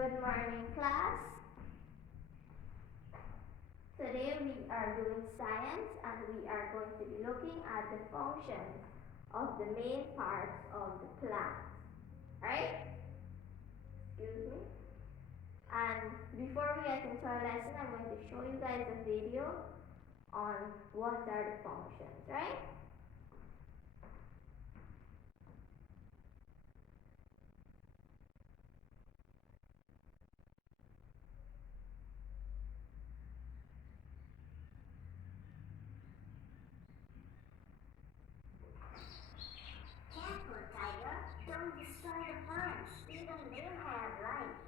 Good morning, class. Today we are doing science and we are going to be looking at the functions of the main parts of the plant. Right? Excuse me. And before we get into our lesson, I'm going to show you guys a video on what are the functions, right? Careful, Tiger. Don't destroy the plants. Even they have life.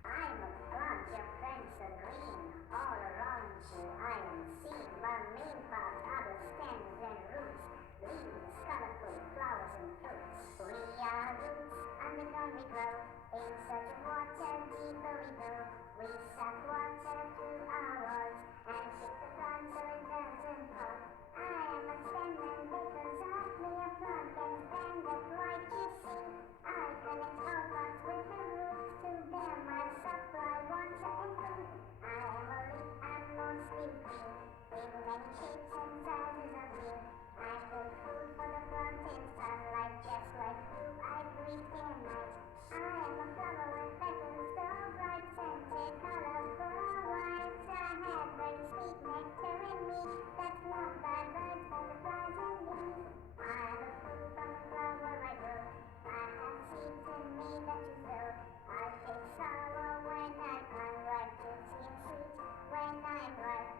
I'm a plant. Your friends are green. All around you I am seeing. My main parts are the stems and roots. Leaves, colorful flowers and fruits. We are roots underground we grow. In search of water, deeper we go. We suck water through our walls and keep the plant so it doesn't fall. I am a stem and because of me a plant can stand upright, you see. I connect all parts with the roots to them I supply water and food. I am a leaf and mostly green, in many shapes and sizes of green. I put food for the plant in sunlight, just like you I breathe in night. I am a flower with petals so bright, scented, colorful, white. I have very sweet nectar in me that's loved by birds, butterflies and bees. I am a fruit from a flower I grow. I have seeds in me that you sow. I taste sour when I'm unripe, juicy and sweet when I'm ripe.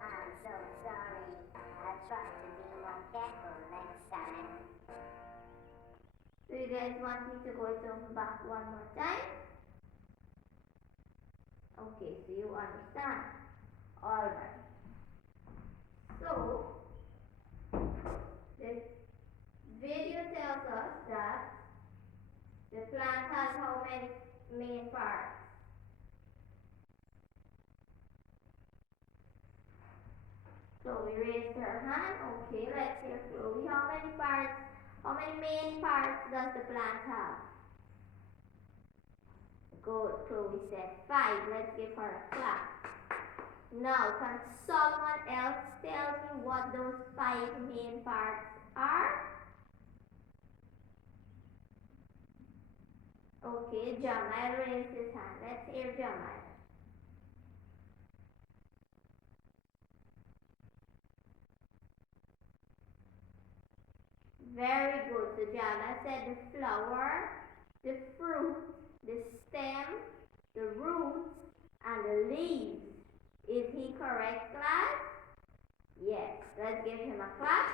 I'm so sorry. I'll try to be more careful next time. So you guys want me to go back one more time? Okay, so you understand. Alright. So, this video tells us that the plant has how many main parts? Chloe raised her hand. Okay, let's hear Chloe. How many main parts does the plant have? Good, Chloe said 5. Let's give her a clap. Now, can someone else tell me what those 5 main parts are? Okay, Jamal raised his hand. Let's hear Jamal. Very good. So Jamal said the flower, the fruit, the stem, the roots, and the leaves. Is he correct, class? Yes. Let's give him a clap.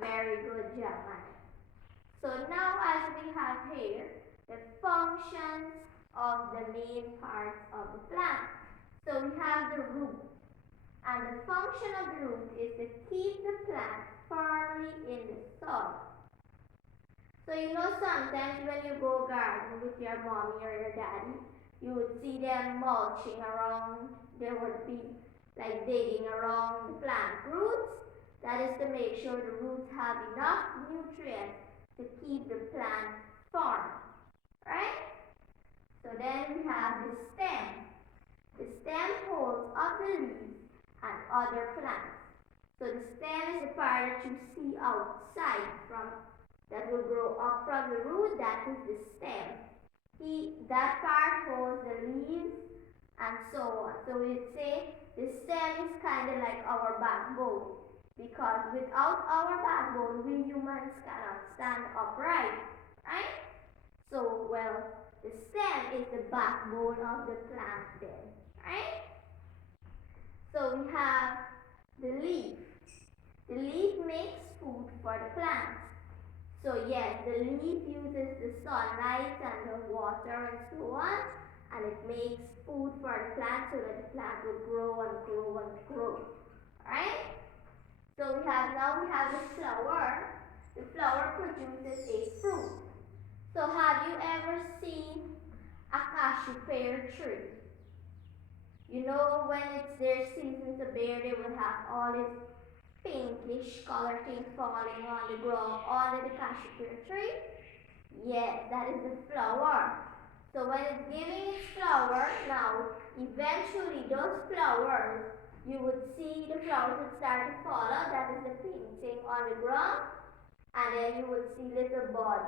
Very good, Jamal. So now as we have here the functions of the main parts of the plant. So we have the root. And the function of the root is to keep the plant firmly in the soil. So you know sometimes when you go gardening with your mommy or your daddy, you would see them mulching around. They would be like digging around the plant roots. That is to make sure the roots have enough nutrients to keep the plant firm. Right? So then we have the stem. The stem holds up the leaves and other plants. So the stem is the part that you see outside that will grow up from the root. That is the stem. That part holds the leaves and so on. So we'd say the stem is kind of like our backbone, because without our backbone, we humans cannot stand upright, right? So, well, the stem is the backbone of the plant then, right? So we have the leaf. The leaf makes food for the plants. So yes, the leaf uses the sunlight and the water and so on, and it makes food for the plant so that the plant will grow and grow and grow. Right? So we have the flower. The flower produces a fruit. So have you ever seen a cashew pear tree? You know when it's their season to bear, they will have all this pinkish color thing falling on the ground under the cashew pear tree. Yes, that is the flower. So when it's giving its flower, now eventually those flowers, you would see the flowers would start to fall out. That is the painting on the ground. And then you would see little bud,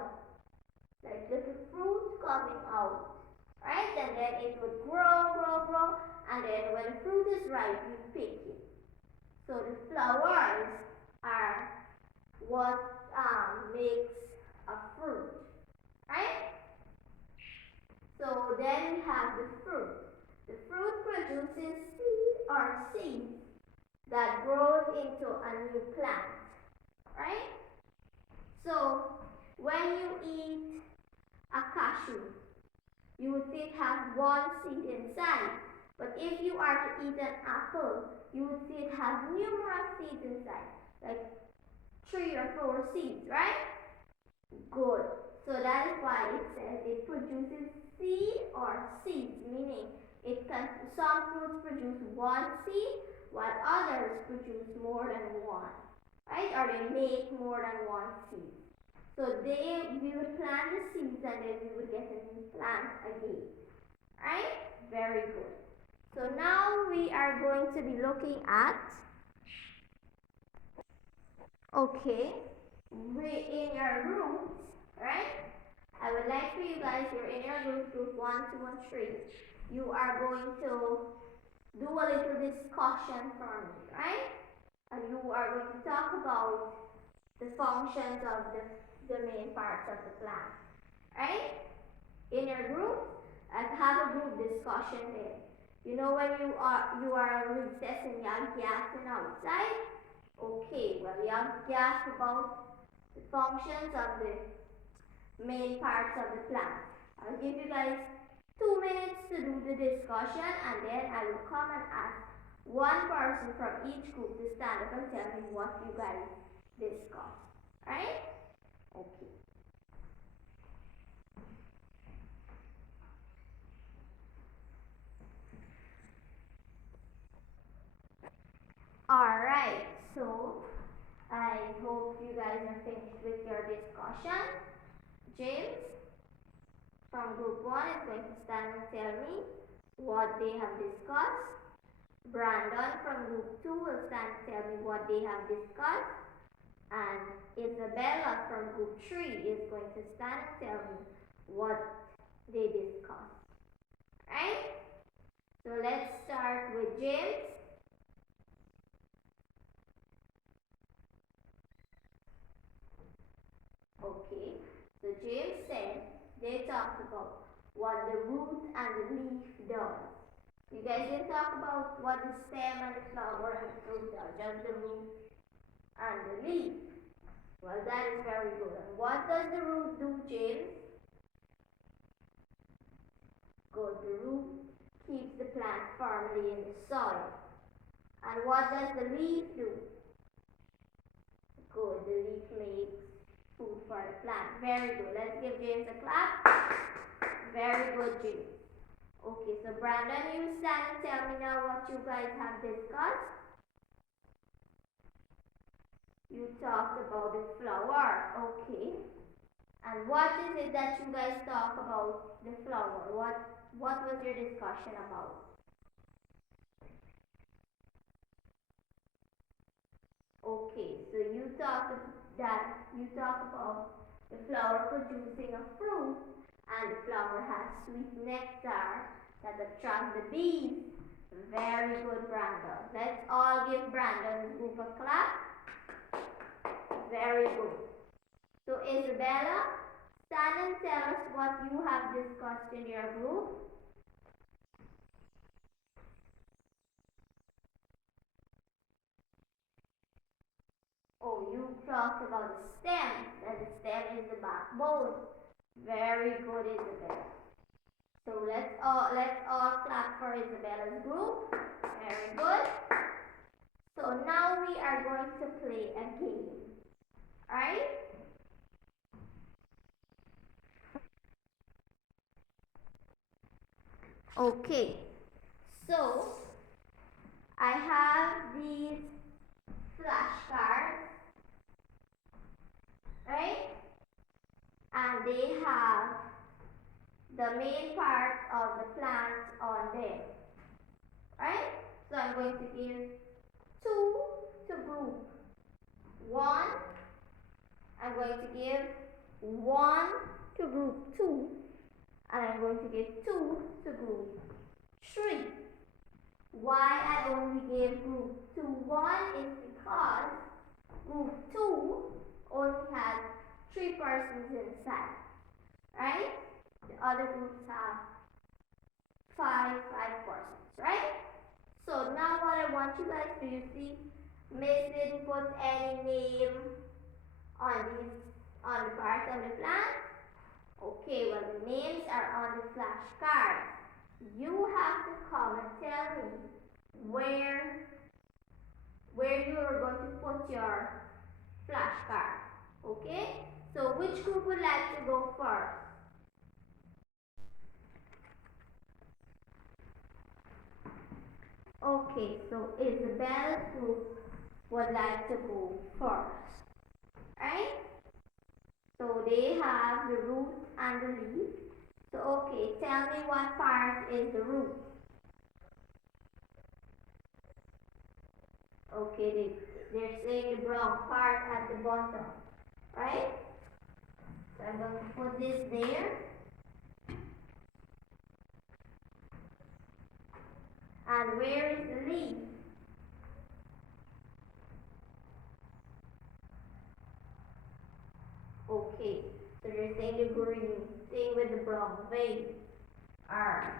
like little fruit coming out. Right? And then it would grow. And then when the fruit is ripe, you pick it. So the flowers are what makes a fruit. Right? So then we have the fruit. The fruit produces seed or seeds that grows into a new plant. Right? So when you eat a cashew, you would see it has one seed inside. But if you are to eat an apple, you would see it has numerous seeds inside, like 3 or 4 seeds, right? Good. So that is why it says it produces seed or seeds, meaning some fruits produce one seed, while others produce more than one, right? Or they make more than one seed. So we would plant the seeds and then we would get a new plant again, right? Very good. So now we are going to be looking at, okay, in your groups, right? I would like for you guys, you're in your group 1, 2, and 3. You are going to do a little discussion for me, right? And you are going to talk about the functions of the main parts of the plant, right? In your group, have a group discussion there. You know when you are recess and you are gasping outside? Okay, well you have gasp about the functions of the main parts of the plant. I'll give you guys 2 minutes to do the discussion and then I will come and ask one person from each group to stand up and tell me what you guys discussed. Alright? Okay. Alright, so I hope you guys are finished with your discussion. James from group 1 is going to stand and tell me what they have discussed. Brandon from group 2 will stand and tell me what they have discussed. And Isabella from group 3 is going to stand and tell me what they discussed. Right? So let's start with James. Okay, so James said they talked about what the root and the leaf does. You guys didn't talk about what the stem and the flower and the fruit are, just the root and the leaf. Well, that is very good. And what does the root do, James? Good. The root keeps the plant firmly in the soil. And what does the leaf do? Good. The leaf makes food for the plant. Very good. Let's give James a clap. Very good, James. Okay, so Brandon, you stand and tell me now what you guys have discussed. You talked about the flower. Okay. And what is it that you guys talk about the flower? What was your discussion about? Okay, so you talk about the flower producing a fruit, and the flower has sweet nectar that attracts the bees. Very good, Brandon. Let's all give Brandon's group a clap. Very good. So Isabella, stand and tell us what you have discussed in your group. Oh, you talked about the stem, that the stem is the backbone. Very good, Isabella. So let's all clap for Isabella's group. Very good. So now we are going to play a game. Alright? Okay. So I have these flashcards, right? And and they have the main parts of the plant on them. Right? So I'm going to give 2 to group 1. I'm going to give 1 to group 2. And I'm going to give 2 to group 3. Why I only gave group 2 1 is because group 2 only has 3 persons inside. Right? The other groups have 5 persons. Right? So now what I want you guys to do, you see, Miss didn't put any name on the parts of the plant. Okay, well the names are on the flashcards. You have to come and tell me where you are going to put your flashcard. Okay? So which group would like to go first? Okay, so Isabel's group would like to go first. Right? So they have the root and the leaf. So okay, tell me what part is the root. Okay, they're saying the brown part at the bottom. Right? So I'm going to put this there. And where is the leaf? Okay, so you're saying the green, same with the brown vein. Alright.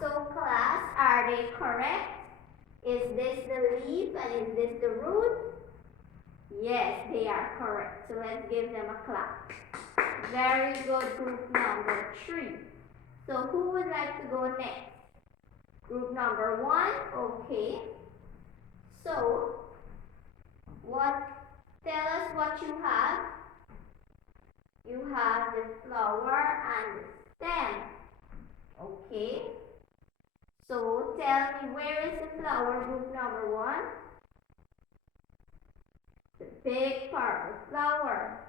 So class, are they correct? Is this the leaf and is this the root? Yes, they are correct. So let's give them a clap. Very good, group number 3. So who would like to go next? Group number 1, okay. So, tell us what you have. You have the flower and the stem. Okay. So tell me, where is the flower, group number 1? The big purple flower.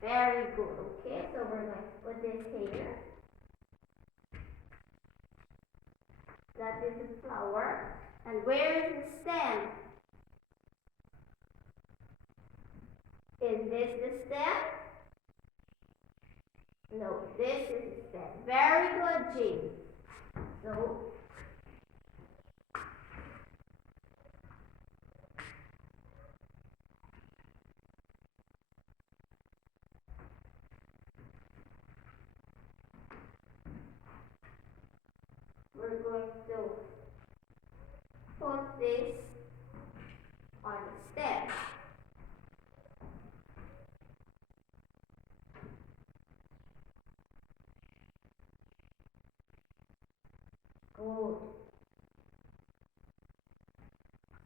Very good. Okay, so we're going to put this here. That is the flower. And where is the stem? Is this the stem? No, this is the stem. Very good, James. So, we're going to put this on the stem. Good.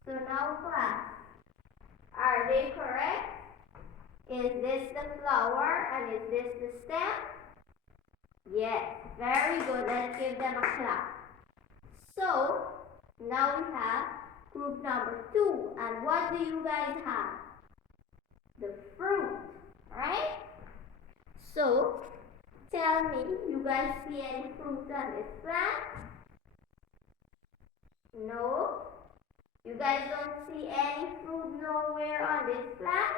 So now class, are they correct? Is this the flower and is this the stem? Yes, very good. Let's give them a clap. So, now we have group number 2. And what do you guys have? The fruit, right? So, tell me, you guys see any fruit on this plant? No? You guys don't see any fruit nowhere on this plant?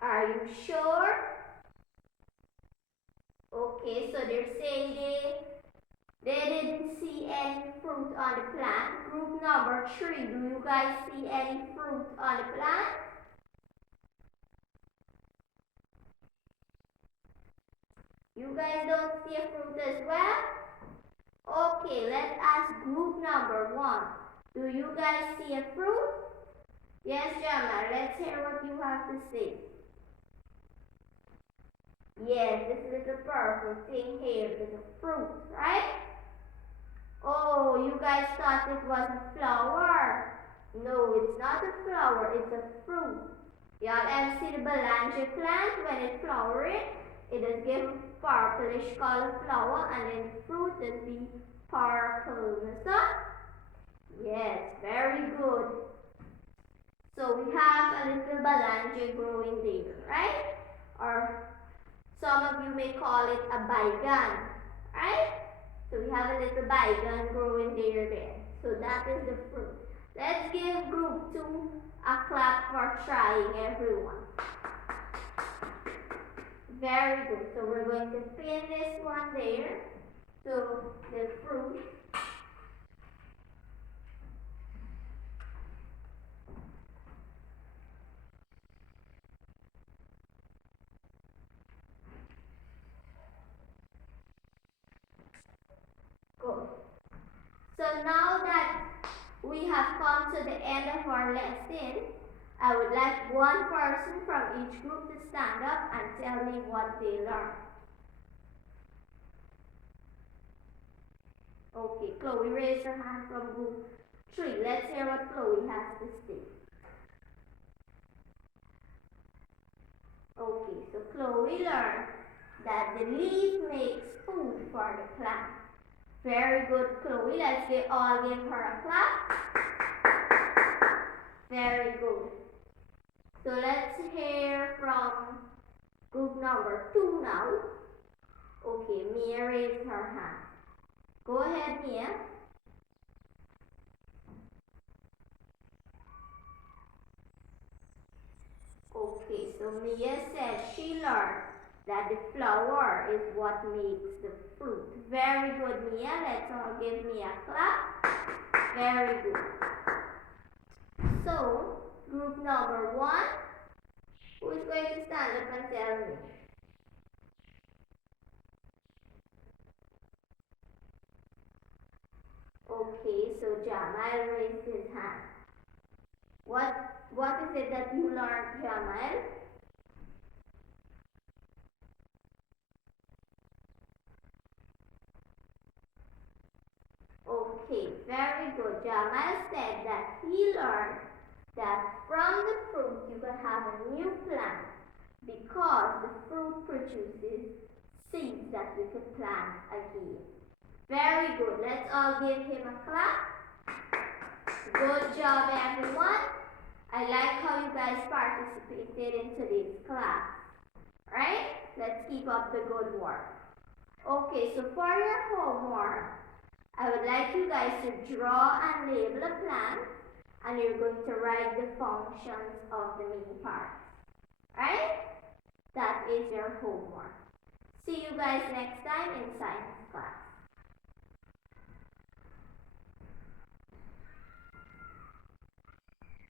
Are you sure? Okay, so they're saying they didn't see any fruit on the plant. Group number 3, do you guys see any fruit on the plant? You guys don't see a fruit as well? Okay, let's ask group number 1. Do you guys see a fruit? Yes, Jamla, let's hear what you have to say. Yes, this little purple thing here is a fruit, right? Oh, you guys thought it was a flower. No, it's not a flower, it's a fruit. Y'all ever see the Belanger plant when it's flowering? It does give purplish color flower and then the fruit does be purple. Yes, very good. So So we have a little balange growing there, right? Or some of you may call it a baigan, right? So we have a little baigan growing there. So that is the fruit. Let's give group 2 a clap for trying, everyone. Very good. So we're going to pin this one there. So the fruit. Good. So now that we have come to the end of our lesson, I would like one person from each group to stand up and tell me what they learned. Okay, Chloe, raise your hand from group 3. Let's hear what Chloe has to say. Okay, so Chloe learned that the leaf makes food for the plant. Very good, Chloe. Let's all give her a clap. Very good. So let's hear from group number 2 now. Okay, Mia raised her hand. Go ahead, Mia. Okay, so Mia said she learned that the flower is what makes the fruit. Very good, Mia. Let's all give Mia a clap. Very good. So, group number 1, who is going to stand up and tell me? Okay, so Jamal raised his hand. What is it that you learned, Jamal? Okay, very good. Jamal said that he learned that from the fruit you can have a new plant because the fruit produces seeds that we can plant again. Very good. Let's all give him a clap. Good job, everyone. I like how you guys participated in today's class. Right? Let's keep up the good work. Okay, so for your homework, I would like you guys to draw and label a plant, and you're going to write the functions of the main parts. Right? That is your homework. See you guys next time in science class.